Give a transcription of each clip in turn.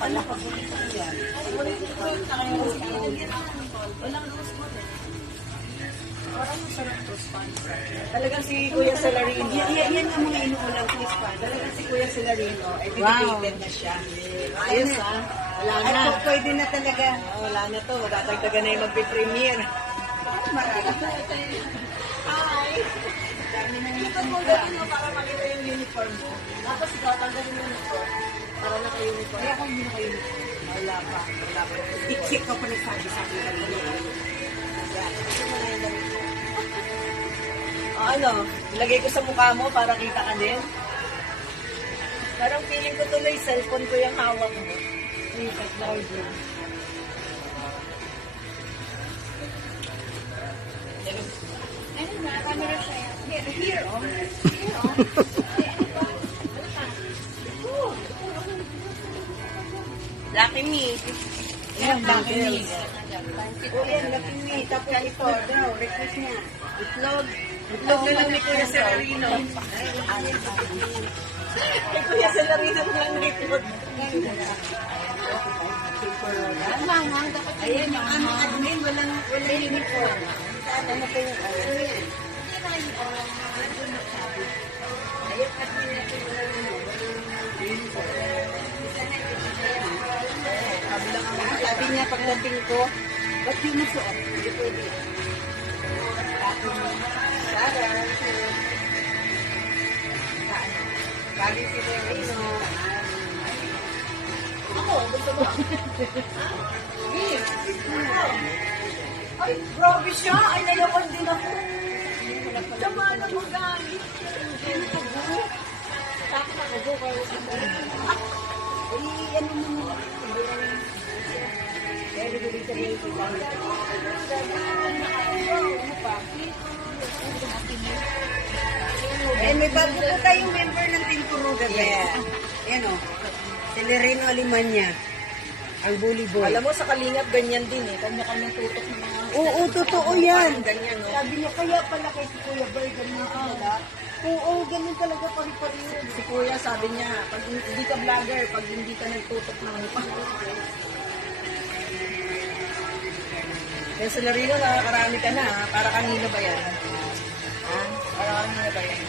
pala. Walang rose mo din. Parang masarap to, sponge. Talagang si Kuya Celarino. Yan ang mga inuulang Chris Pan. Talagang si Kuya Celarino, dedicated na siya. Ayos ha. Wala At na. kung pwede na talaga. Wala na to. Dadagdagan na yung magbe-premiere. Hi! Ito mo gawin mo para makita yung uniform mo. Tapos ikaw, tanggalin mo yung uniform. Para naka-uniform. Kaya kung hindi na kayo, Wala pa. Wala pa. iksik ka pa nagsabi sa akin kanina. Ano, ilagay ko sa mukha mo para kita ka din. Parang feeling ko tuloy, cellphone ko yung hawak mo. Ano na, camera siya. Here, oh. Lucky me. Yan, bakit Girls. ni? O yan, Lucky Me. Tapos ito, daw, request niya. Itlog. Itlog na lang ni Kuya Celarino. Kay Kuya Celarino na lang itlog. Manghang, dapat Ayan, yung aming admin, walang uniform. Ano po yung hindi na uniform. Ayan, admin natin walang uniform. Sabi niya, pagdating ko, ba't yun nasuot? Hindi pwede. Sarah, Galing si Reno. Ako, gusto mo. Ay, grabe siya. Ay, nalawan din ako. Sama na magalit. Tapos ako, kayo sa Ano mo mo? Pero hindi ka rin ito. Eh, may bago po tayong member ng Team Kuruga. Yeah. Yan o. Si Lerino Alimanya. Ang bully boy. Alam mo, sa Kalingap, ganyan din eh. Kanya-kanyang tutok ng mga... Oo, totoo yan. Ganyan, no? Sabi niya, kaya pala kay si Kuya Boy, ganun talaga. Oo, ganun talaga pari-pari yun. Si Kuya, sabi niya, pag hindi ka vlogger, pag hindi ka nagtutok ng mukha. Kaya sa Larino, nakakarami ka na, ha? Para kanino ba yan? Ha? Para kanino ba yan?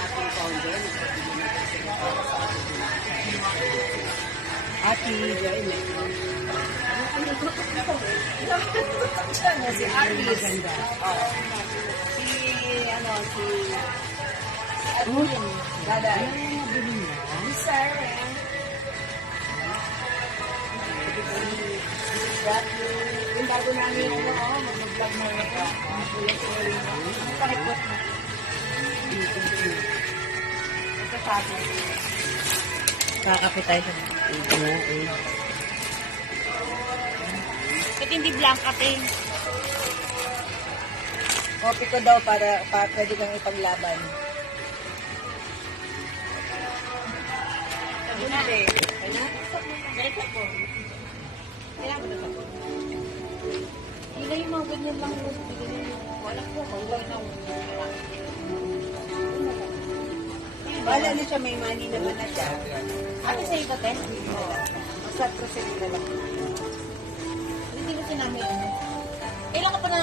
Ating founder. Ati, Jaime. Si Alice. Ganda. Si, ano, si... Oh, Daday. nabili niya. Si Sarah. Yung bago namin yung mag-vlog mo na ka. Ang pakipot mo. Ito sabi. Kakapit tayo sa Ba't hindi blanca, te? Copy ko daw para pwede kang ipaglaban. Sabi na. Ano? Dahil sa po. Kailangan mo na sa po. Hindi na yung mga ganyan lang. Wala po, wala na. Wala na siya, may money naman na siya. Ate, sa ito, te? Basta proceed na lang. Hindi ko sinabi ano. Kailangan pa na